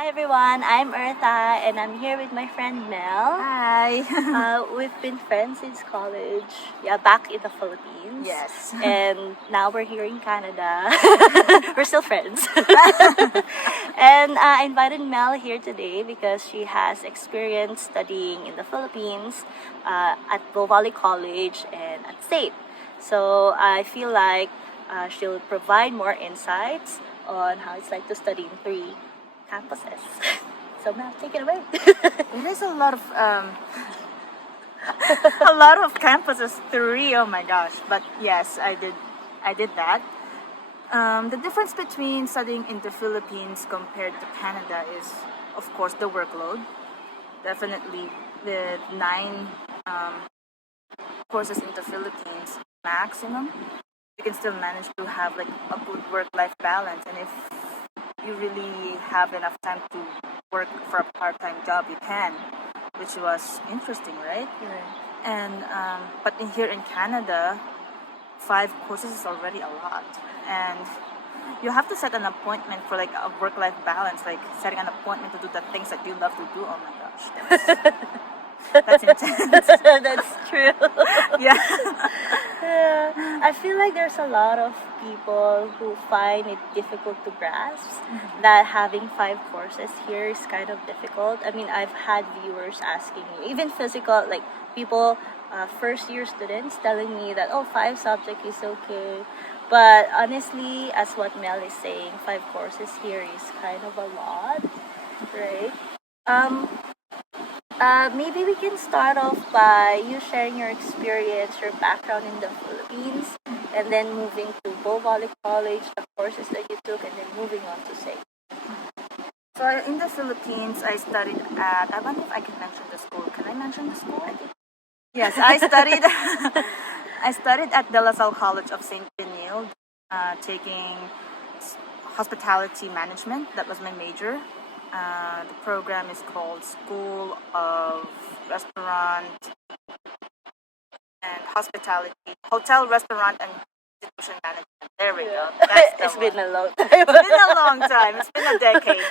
Hi everyone, I'm Eartha and I'm here with my friend Mel. Hi. We've been friends since college, back in the Philippines. Yes. And now we're here in Canada. We're still friends. And I invited Mel here today because she has experience studying in the Philippines at Valley College and at SAIT. So I feel like she'll provide more insights on how it's like to study in three campuses. So Mel, take it away. It is a lot of a lot of campuses. Three. Oh my gosh! But yes, I did. I did that. The difference between studying in the Philippines compared to Canada is, of course, the workload. Definitely, with nine courses in the Philippines maximum, you can still manage to have like a good work-life balance. And if you really have enough time to work for a part-time job, you can, which was interesting, right? Right. And but here in Canada, 5 courses is already a lot, and you have to set an appointment for like a work-life balance, like setting an appointment to do the things that you love to do. Oh my gosh, that's intense. That's true. Yeah. Yeah. I feel like there's a lot of people who find it difficult to grasp that having 5 courses here is kind of difficult. I mean, I've had viewers asking me, even physical, like people, first year students telling me that, oh, 5 subject is okay. But honestly, as what Mel is saying, 5 courses here is kind of a lot, right? Um, Maybe we can start off by you sharing your experience, your background in the Philippines, and then moving to Valley College, the courses that you took, and then moving on to say. So in the Philippines, I studied at. I wonder if I can mention the school. Can I mention the school? Yes, I studied. I studied at De La Salle College of Saint Benilde, taking hospitality management. That was my major. The program is called School of Restaurant and Hospitality, Hotel, Restaurant, and Institution Management. There we go. That's the It's one. been a long time. It's been a long time. It's been a decade.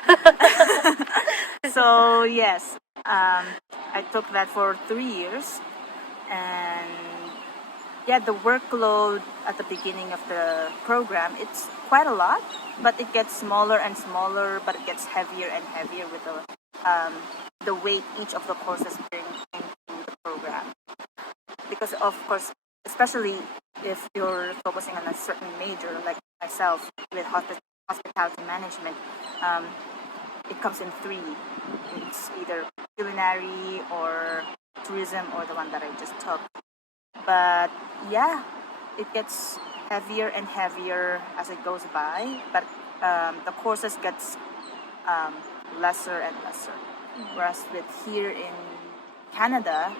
So yes, I took that for 3 years, and yeah, the workload at the beginning of the program, it's quite a lot, but it gets smaller and smaller, but it gets heavier and heavier with the weight each of the courses bring into the program. Because of course, especially if you're focusing on a certain major, like myself with hospitality management, um, it comes in three. It's either culinary or tourism or the one that I just took. But yeah, it gets heavier and heavier as it goes by. But the courses gets um, lesser and lesser. Whereas with here in Canada,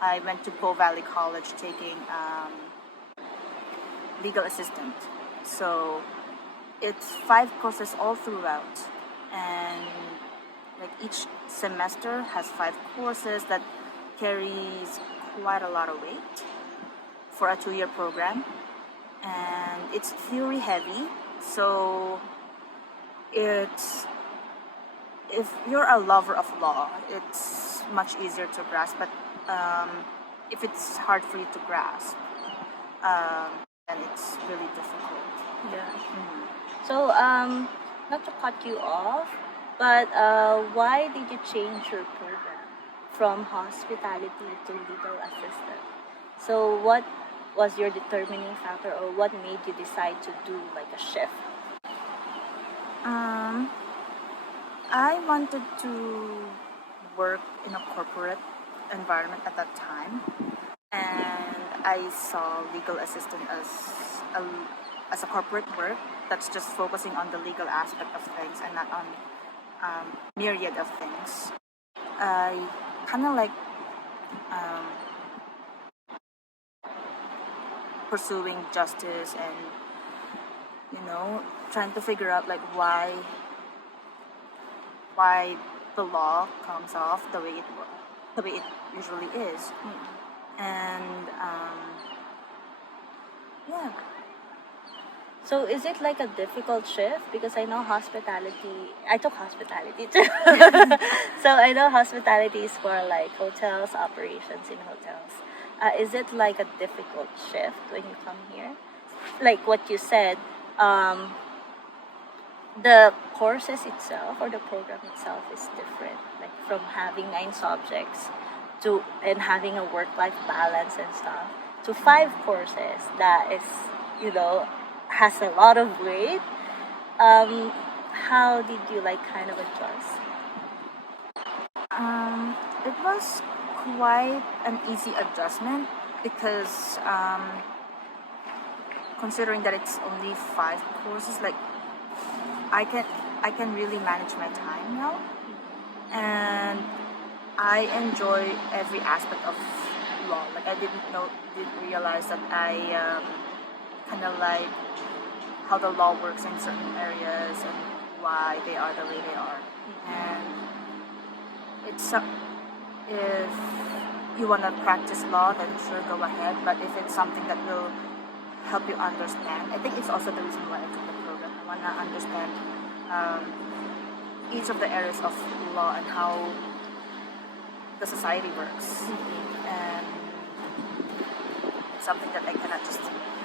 I went to Valley College taking legal assistant. So it's 5 courses all throughout, and like each semester has 5 courses that carries quite a lot of weight for a 2 year program, and it's theory heavy. So it's if you're a lover of law, it's much easier to grasp. But if it's hard for you to grasp, then it's really difficult. Yeah. Mhm. So, not to cut you off, but why did you change your program from hospitality to legal assistant? So, what was your determining factor, or what made you decide to do like a shift? Um, I wanted to work in a corporate environment at that time, and I saw legal assistant a as a corporate work that's just focusing on the legal aspect of things and not on myriad of things. I kind of like um, pursuing justice and trying to figure out like why the law comes off the way it usually is, and yeah. So is it like a difficult shift? Because I know hospitality, I took hospitality too. So I know hospitality is for like hotels, operations in hotels. Is it like a difficult shift when you come here? Like what you said, the courses itself or the program itself is different. Like from having 9 subjects to and having a work-life balance and stuff to 5 courses that is, you know, has a lot of weight. How did you like kind of adjust? It was quite an easy adjustment because considering that it's only 5 courses, like I can I can really manage my time now, and I enjoy every aspect of law. Like I didn't realize that I kind of like how the law works in certain areas and why they are the way they are. And it's if you want to practice law, then sure go ahead. But if it's something that will help you understand, I think it's also the reason why I took the program. I want to understand each of the areas of law and how the society works. And something that I cannot just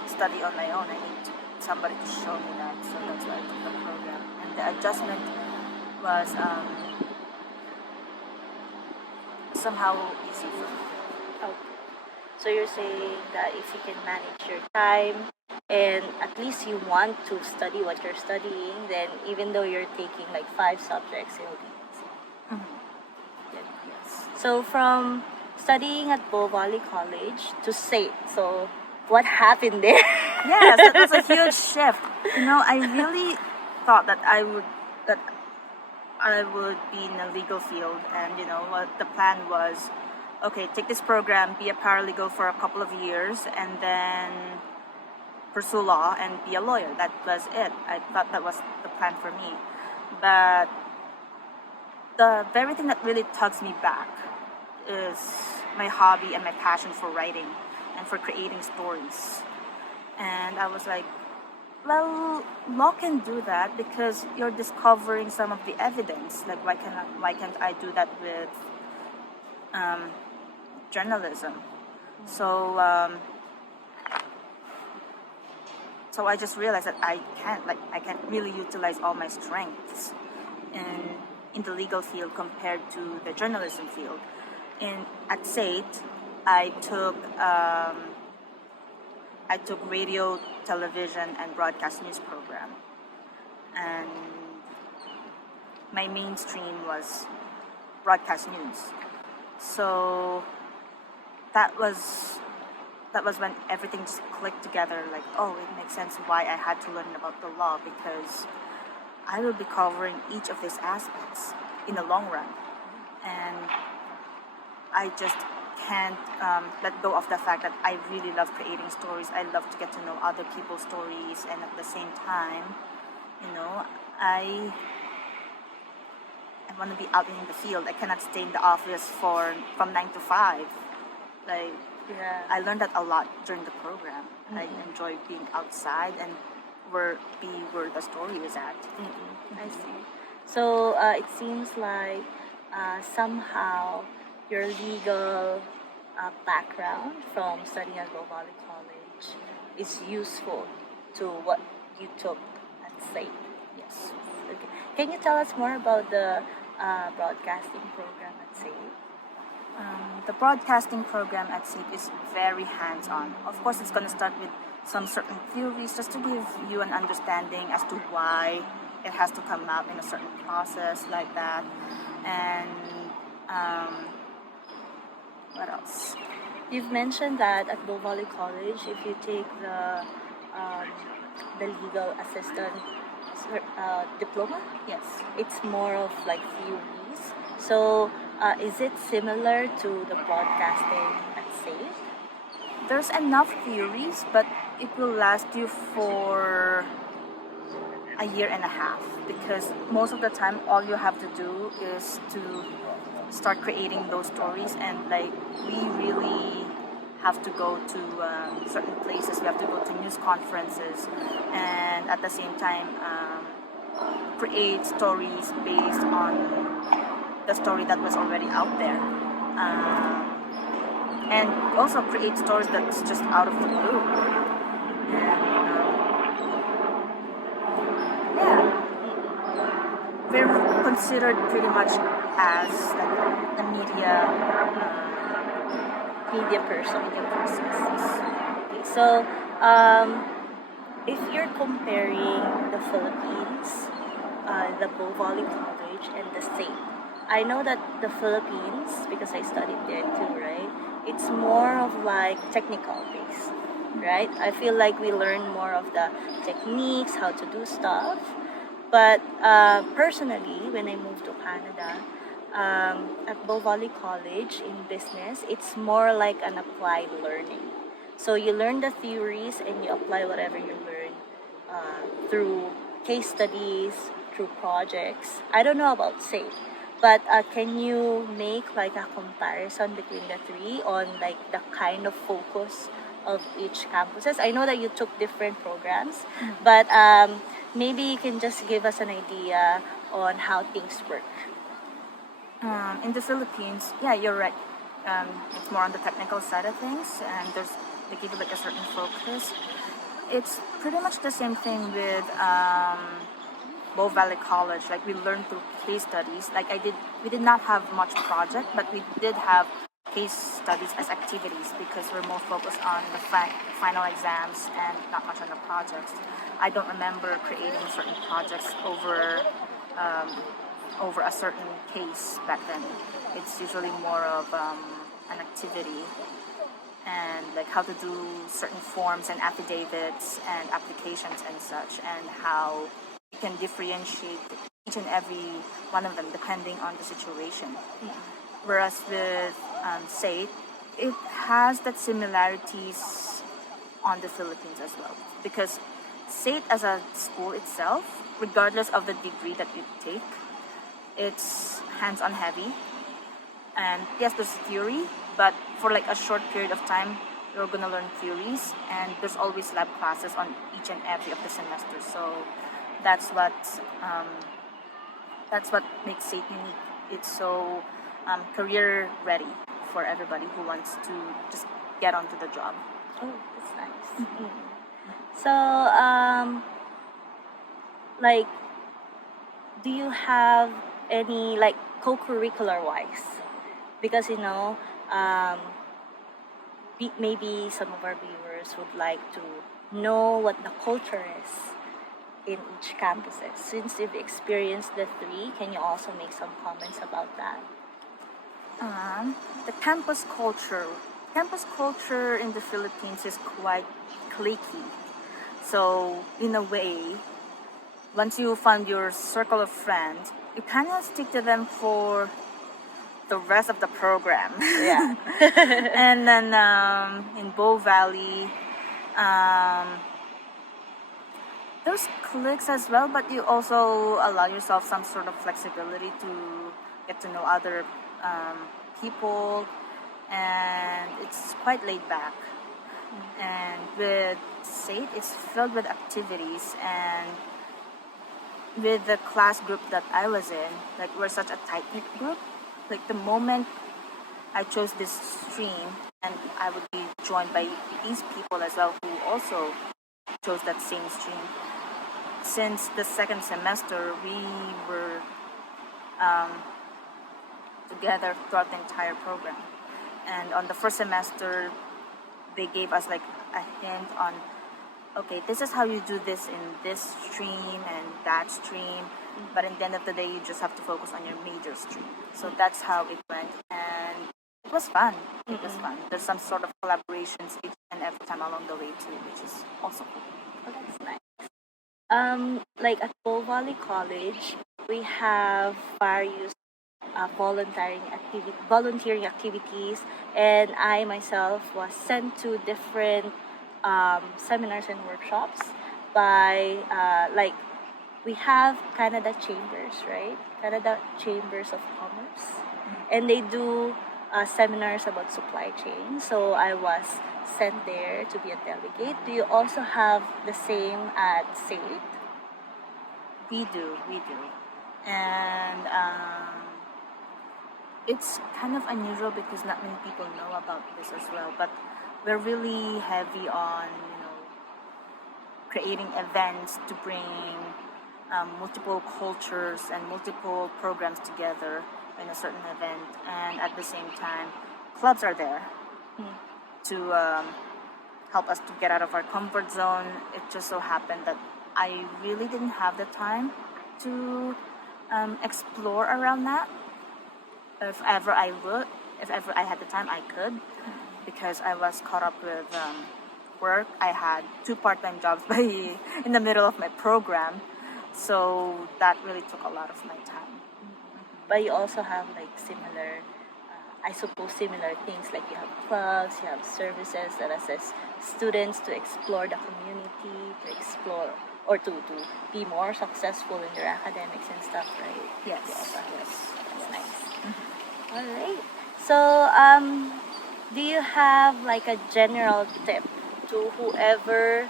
study on my own. I need somebody to show me that. So that's why I took the program. And the adjustment was somehow easy for me. Okay. So you're saying that if you can manage your time and at least you want to study what you're studying, then even though you're taking like 5 subjects, it'll be easy. Good. Yes. So from studying at Valley College to SAIT, so what happened there? Yes, that was a huge shift. You know, I really thought that I would be in a legal field, and you know what the plan was. Okay, take this program, be a paralegal for a couple of years, and then pursue law and be a lawyer. That was it. I thought that was the plan for me. But the very thing that really tugs me back is my hobby and my passion for writing and for creating stories. And I was like, well, law can do that because you're discovering some of the evidence. Like, why can't I do that with journalism? So so I just realized that I can't really utilize all my strengths in the legal field compared to the journalism field. At SAIT, I took radio, television, and broadcast news program, and my mainstream was broadcast news. So that was when everything just clicked together. Like, oh, it makes sense why I had to learn about the law, because I will be covering each of these aspects in the long run, and I just can't let go of the fact that I really love creating stories. I love to get to know other people's stories, and at the same time, you know, I want to be out in the field. I cannot stay in the office from 9 to 5. Like, Yeah. I learned that a lot during the program. I enjoy being outside and where the story is at. I see. So it seems like somehow your legal background from studying at Valley College is useful to what you took at SAIT. Yes. Okay. Can you tell us more about the broadcasting program at SAIT? The broadcasting program at SAIT is very hands-on. Of course, it's going to start with some certain theories just to give you an understanding as to why it has to come out in a certain process like that. And what else? You've mentioned that at Valley College, if you take the legal assistant diploma, Yes. it's more of like theories. So is it similar to the broadcasting at SAIT? There's enough theories, but it will last you for a year and a half, because most of the time all you have to do is to start creating those stories, and like we really have to go to certain places. We have to go to news conferences, and at the same time create stories based on the story that was already out there, and also create stories that's just out of the blue. And yeah, we're considered pretty much as like a Media person. media persons. Okay, so if you're comparing the Philippines, the Valley College and the SAIT, I know that the Philippines, because I studied there too, right? It's more of like technical based, right? I feel like we learn more of the techniques, how to do stuff. But personally, when I moved to Canada, at Valley College in business, it's more like an applied learning. So you learn the theories and you apply whatever you learn through case studies, through projects. I don't know about SAFE, but can you make like a comparison between the three on like the kind of focus of each campuses? I know that you took different programs, but maybe you can just give us an idea on how things work. In the Philippines, yeah, you're right. It's more on the technical side of things, and they give you like a certain focus. It's pretty much the same thing with Valley College. Like we learned through case studies. We did not have much project, but we did have case studies as activities because we're more focused on the final exams and not much on the projects. I don't remember creating certain projects over a certain case back then. It's usually more of an activity and like how to do certain forms and affidavits and applications and such, and how you can differentiate each and every one of them depending on the situation. Whereas with SAIT, it has that similarities on the Philippines as well, because SAIT as a school itself, regardless of the degree that you take, it's hands-on heavy. And yes, there's theory, but for like a short period of time, you're gonna learn theories, and there's always lab classes on each and every of the semesters. So that's what makes SAIT unique. It's so career ready for everybody who wants to just get onto the job. Oh, that's nice. So, like, do you have any like co-curricular wise? Because maybe some of our viewers would like to know what the culture is in each campuses. Since you've experienced the three, can you also make some comments about that? The campus culture. Campus culture in the Philippines is quite cliquey. So in a way, once you found your circle of friends, you kind of stick to them for the rest of the program. Yeah. And then in Bow Valley, there's cliques as well, but you also allow yourself some sort of flexibility to get to know other people, and it's quite laid back. And with SAIT, it's filled with activities, and with the class group that I was in, like we're such a tight-knit group. Like the moment I chose this stream, and I would be joined by these people as well who also chose that same stream. Since the second semester, we were together throughout the entire program. And on the first semester, they gave us like a hint on, okay, this is how you do this in this stream and that stream. But at the end of the day, you just have to focus on your major stream. So that's how it went, and it was fun. It was fun. There's some sort of collaborations each and every time along the way too, which is also cool. Oh, that's nice. Like at Valley College, we have various volunteering activities, and I myself was sent to different seminars and workshops by like we have Canada Chambers, right? Canada Chambers of Commerce, and they do seminars about supply chain. So I was sent there to be a delegate. Do you also have the same at SAIT? We do. And it's kind of unusual because not many people know about this as well. But we're really heavy on, creating events to bring multiple cultures and multiple programs together in a certain event. And at the same time, clubs are there to help us to get out of our comfort zone. It just so happened that I really didn't have the time to explore around that. If ever I had the time, I could, because I was caught up with work. I had 2 part-time jobs in the middle of my program, so that really took a lot of my time. But you also have like similar, I suppose, similar things, like you have clubs, you have services that assist students to explore the community, to explore or to be more successful in their academics and stuff, right? Yes. That's nice. All right. So, do you have like a general tip to whoever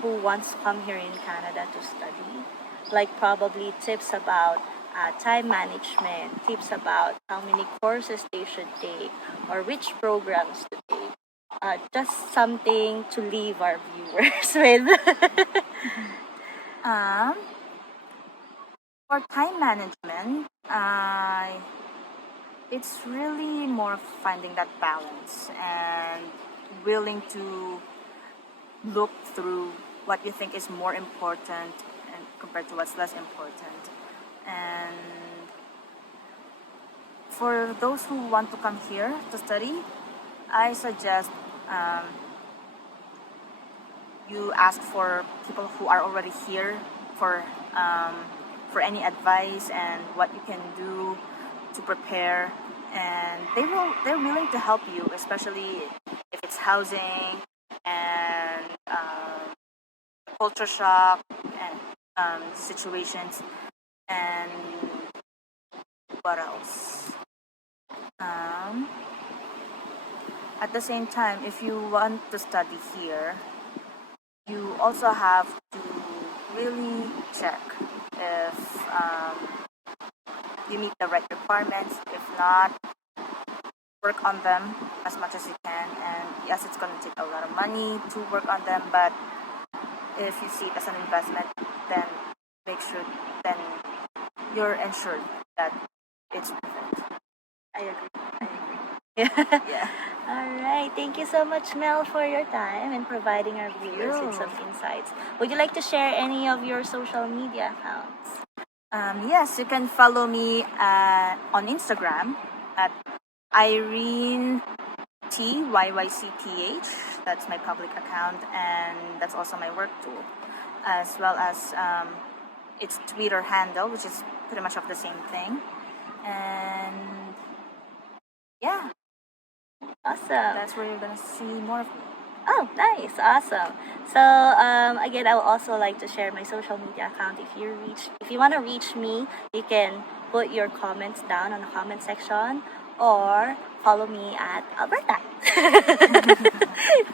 who wants to come here in Canada to study? Like probably tips about time management, tips about how many courses they should take, or which programs to take. Just something to leave our viewers with. For time management, it's really more of finding that balance and willing to look through what you think is more important and compared to what's less important. And for those who want to come here to study, I suggest you ask for people who are already here for any advice and what you can do to prepare, and they're willing to help you, especially if it's housing and culture shock and situations. And what else? At the same time, if you want to study here, you also have to really check if you meet the right requirements. If not, work on them as much as you can. And yes, it's going to take a lot of money to work on them, but if you see it as an investment, then make sure then you're ensured that it's worth it. I agree. Yeah. All right. Thank you so much, Mel, for your time and providing our viewers with some insights. Would you like to share any of your social media accounts? Yes, you can follow me on Instagram at Irene TYYCPH. That's my public account, and that's also my work tool, as well as its Twitter handle, which is pretty much of the same thing. And yeah, Awesome. that's where you're gonna see more of me. Oh, nice. Awesome. So, again, I would also like to share my social media account. If you want to reach me, you can put your comments down on the comment section or follow me at Alberta.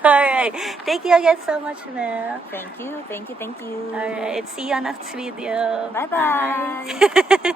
All right. Thank you again so much, Mel. Thank you. All right. See you on next video. Bye-bye. Bye.